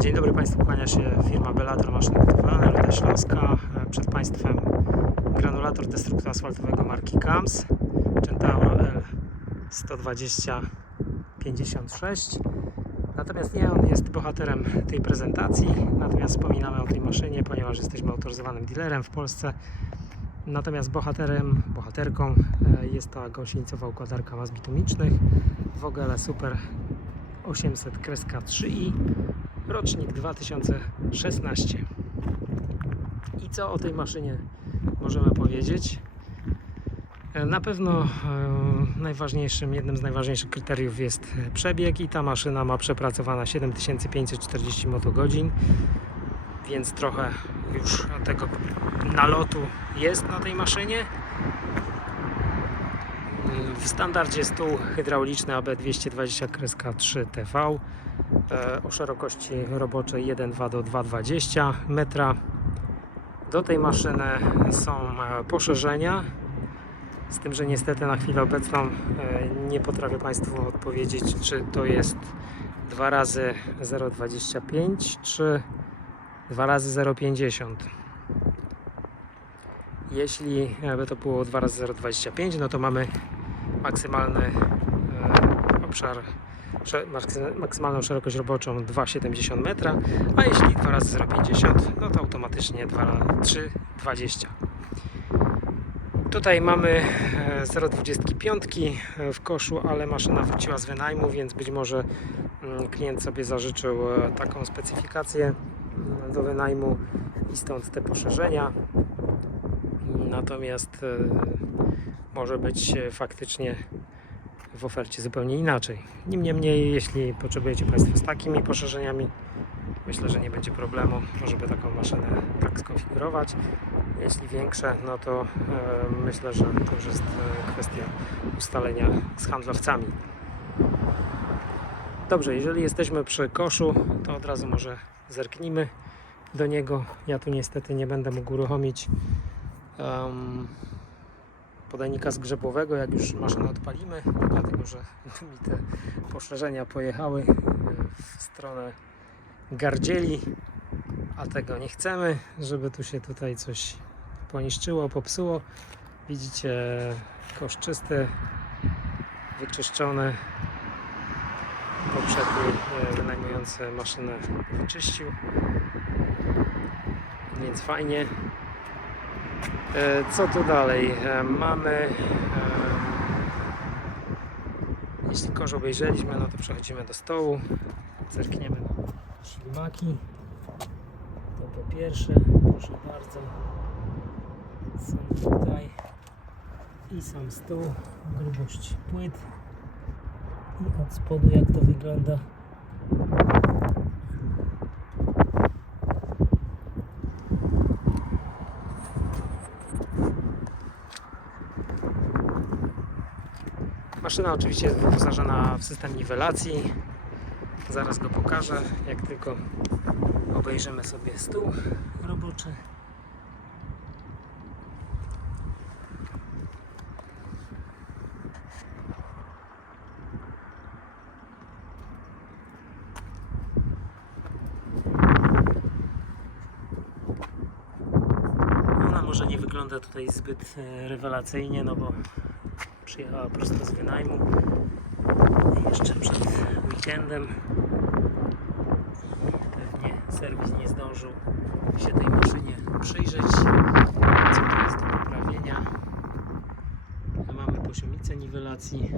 Dzień dobry Państwu, kłania się firma Bellator Maszyny Budowlane, Ruda Śląska. E, Przed Państwem granulator destruktu asfaltowego marki KAMS Centauro L 120 56. Natomiast nie on jest bohaterem tej prezentacji, natomiast wspominamy o tej maszynie, ponieważ jesteśmy autoryzowanym dealerem w Polsce. Natomiast bohaterem, bohaterką e, jest ta gąsienicowa układarka mas bitumicznych Vogele Super 800 kreska 3i rocznik 2016 i co o tej maszynie możemy powiedzieć? E, na pewno e, najważniejszym, jednym z najważniejszych kryteriów jest przebieg i ta maszyna ma przepracowana 7540 motogodzin więc trochę już tego nalotu jest na tej maszynie w standardzie stół hydrauliczny AB220 kreska 3 TV e, o szerokości roboczej 1,2 do 2,20 metra. Do tej maszyny są e, poszerzenia, z tym, że niestety na chwilę obecną e, nie potrafię Państwu odpowiedzieć, czy to jest 2 razy 0,25 czy 2 razy 0,50. Jeśli by to było 2 razy 0,25, no to mamy maksymalny e, obszar, maksymalną szerokość roboczą 2,70 metra, a jeśli 2 razy 0,50, no to automatycznie 2 razy 3,20. Tutaj mamy e, 0,25 w koszu, ale maszyna wróciła z wynajmu, więc być może mm, klient sobie zażyczył e, taką specyfikację do wynajmu i stąd te poszerzenia. Natomiast e, może być e, faktycznie w ofercie zupełnie inaczej. Niemniej, jeśli potrzebujecie Państwo z takimi poszerzeniami, myślę, że nie będzie problemu, żeby taką maszynę tak skonfigurować. Jeśli większe, no to e, myślę, że to już jest e, kwestia ustalenia z handlowcami. Dobrze, jeżeli jesteśmy przy koszu, to od razu może zerknijmy do niego. Ja tu niestety nie będę mógł uruchomić em, podajnika zgrzebowego, jak już maszynę odpalimy, dlatego że mi te poszerzenia pojechały e, w stronę gardzieli, a tego nie chcemy, żeby tu się tutaj coś poniszczyło, popsuło. Widzicie, kosz czysty, wyczyszczony. Poprzedni e, wynajmujący maszynę wyczyścił, więc fajnie. E, Co tu dalej? E, Mamy. e, Jeśli kosz obejrzeliśmy, no to przechodzimy do stołu. Zerkniemy na ślimaki. To po pierwsze, proszę bardzo, są tutaj i sam stół, grubość płyt i od spodu jak to wygląda. Maszyna oczywiście jest wyposażona w system niwelacji. Zaraz go pokażę, jak tylko obejrzymy sobie stół roboczy. Ona może nie wygląda tutaj zbyt e, rewelacyjnie, no bo przyjechała prosto z wynajmu. Jeszcze przed weekendem. Pewnie serwis nie zdążył się tej maszynie przyjrzeć, co tu jest do poprawienia. Mamy poziomicę niwelacji.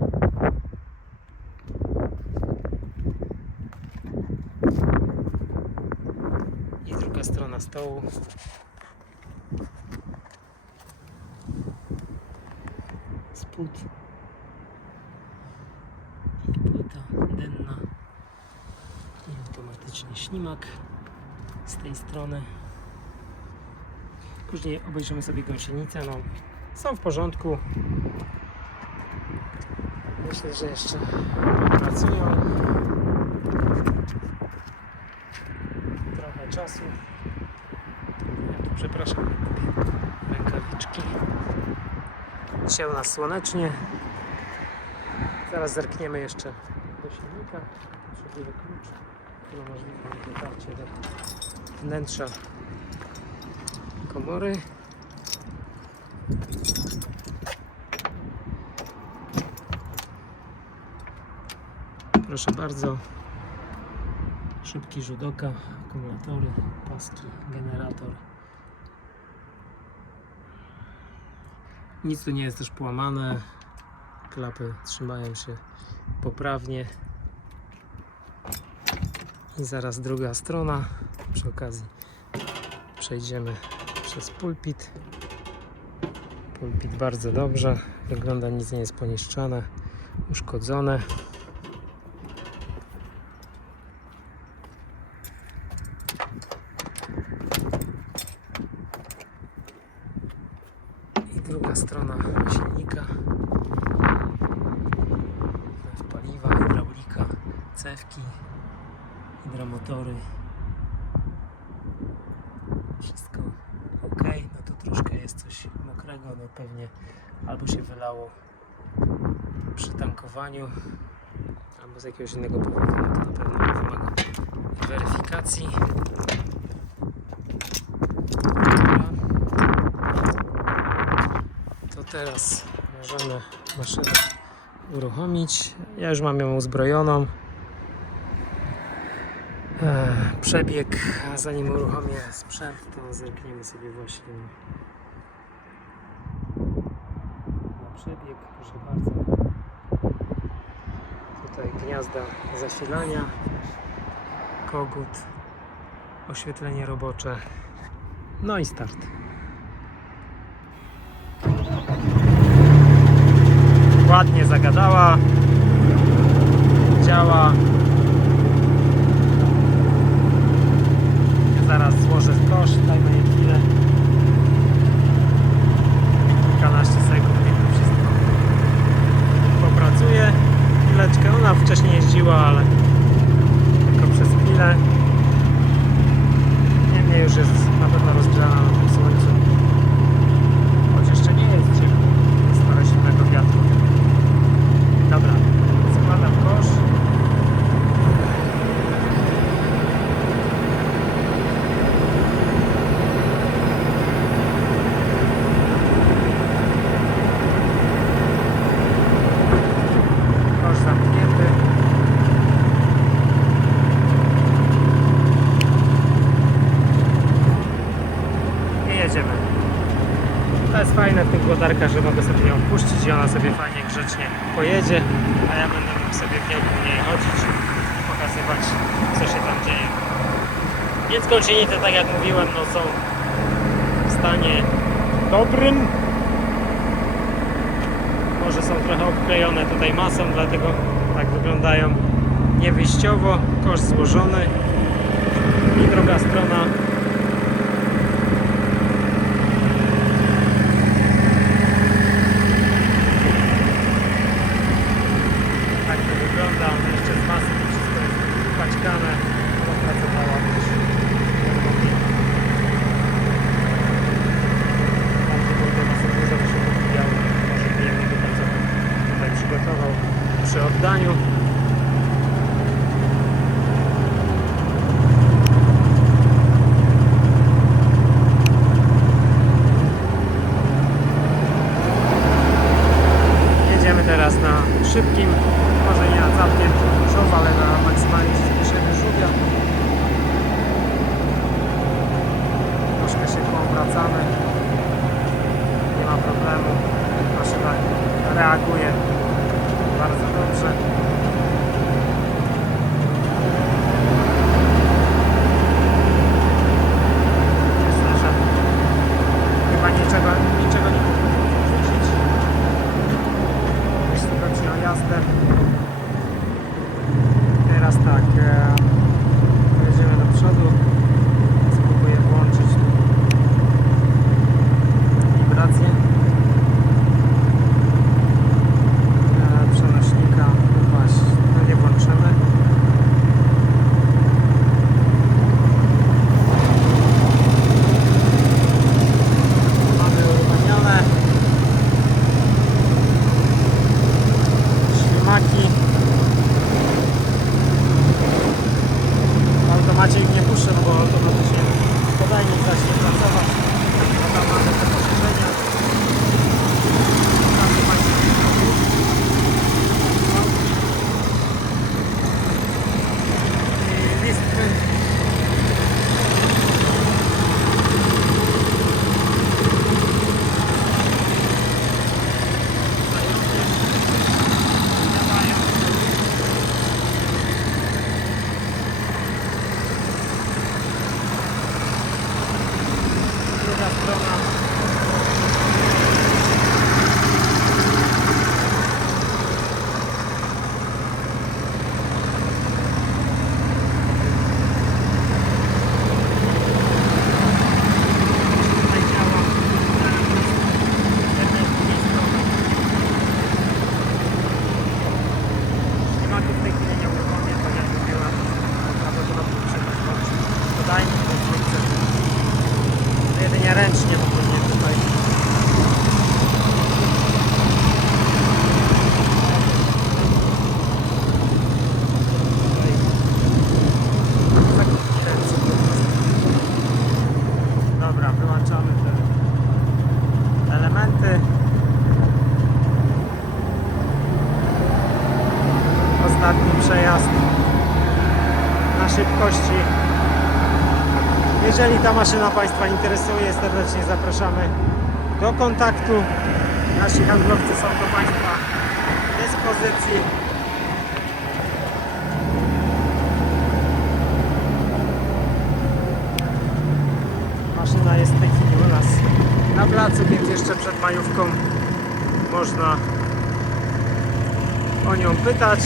I druga strona stołu. I płyta denna. I automatycznie ślimak z tej strony. Później obejrzymy sobie gąsienicę. No, są w porządku. Myślę, że jeszcze pracują. Trochę czasu. Tu przepraszam, Dzisiaj u nas słonecznie. Zaraz zerkniemy jeszcze do silnika. Potrzebuję klucz. uniemożliwi dotarcie do wnętrza komory. Proszę bardzo. Szybki rzut oka, akumulatory, paski, generator. Nic tu nie jest też połamane. Klapy trzymają się poprawnie. I zaraz druga strona. Przy okazji przejdziemy przez pulpit. Pulpit bardzo dobrze wygląda, nic nie jest poniszczone, uszkodzone. I druga strona silnika. Wlew paliwa, hydraulika, cewki, hydromotory. Wszystko ok. No tu troszkę jest coś mokrego, no pewnie albo się wylało przy tankowaniu, albo z jakiegoś innego powodu. No to na pewno wymaga weryfikacji. To teraz możemy maszynę uruchomić. Ja już mam ją uzbrojoną. E, Przebieg, zanim uruchomię sprzęt, to zerkniemy sobie właśnie na przebieg. Proszę bardzo. Tutaj gniazda zasilania, kogut, oświetlenie robocze. No i start. Ładnie zagadała. Działa. W kosz, dajmy jej chwilę. Kilkanaście sekund, niech to wszystko popracuje. Chwileczkę, ona wcześniej jeździła, ale tylko przez chwilę. Niemniej już jest na pewno rozgrzana na tym słońcu. Choć jeszcze nie jest ciepło, jest trochę silnego wiatru. Dobra, składam kosz. Kosz zamknięty. I jedziemy. To jest fajne w tych głodarkach, że mogę puścić i ona sobie fajnie, grzecznie pojedzie, a ja będę mógł sobie w później chodzić i pokazywać, co się tam dzieje. Więc gąsienice, tak jak mówiłem, no są w stanie dobrym. Może są trochę obklejone tutaj masą, dlatego tak wyglądają niewyjściowo. Kosz złożony i druga strona przy oddaniu. Jedziemy teraz na szybkim, może nie na całkiem żółw, ale na maksymalnie przyspieszeniu żółwia. Troszkę się obracamy, nie ma problemu, maszyna reaguje. Якраз так. Е, nie ręcznie bo później tutaj. Dobra, wyłączamy te elementy. Ostatni przejazd na szybkości jeżeli ta maszyna Państwa interesuje, serdecznie zapraszamy do kontaktu. Nasi handlowcy są do Państwa dyspozycji. Maszyna jest w tej chwili u nas na placu, więc jeszcze przed majówką można o nią pytać.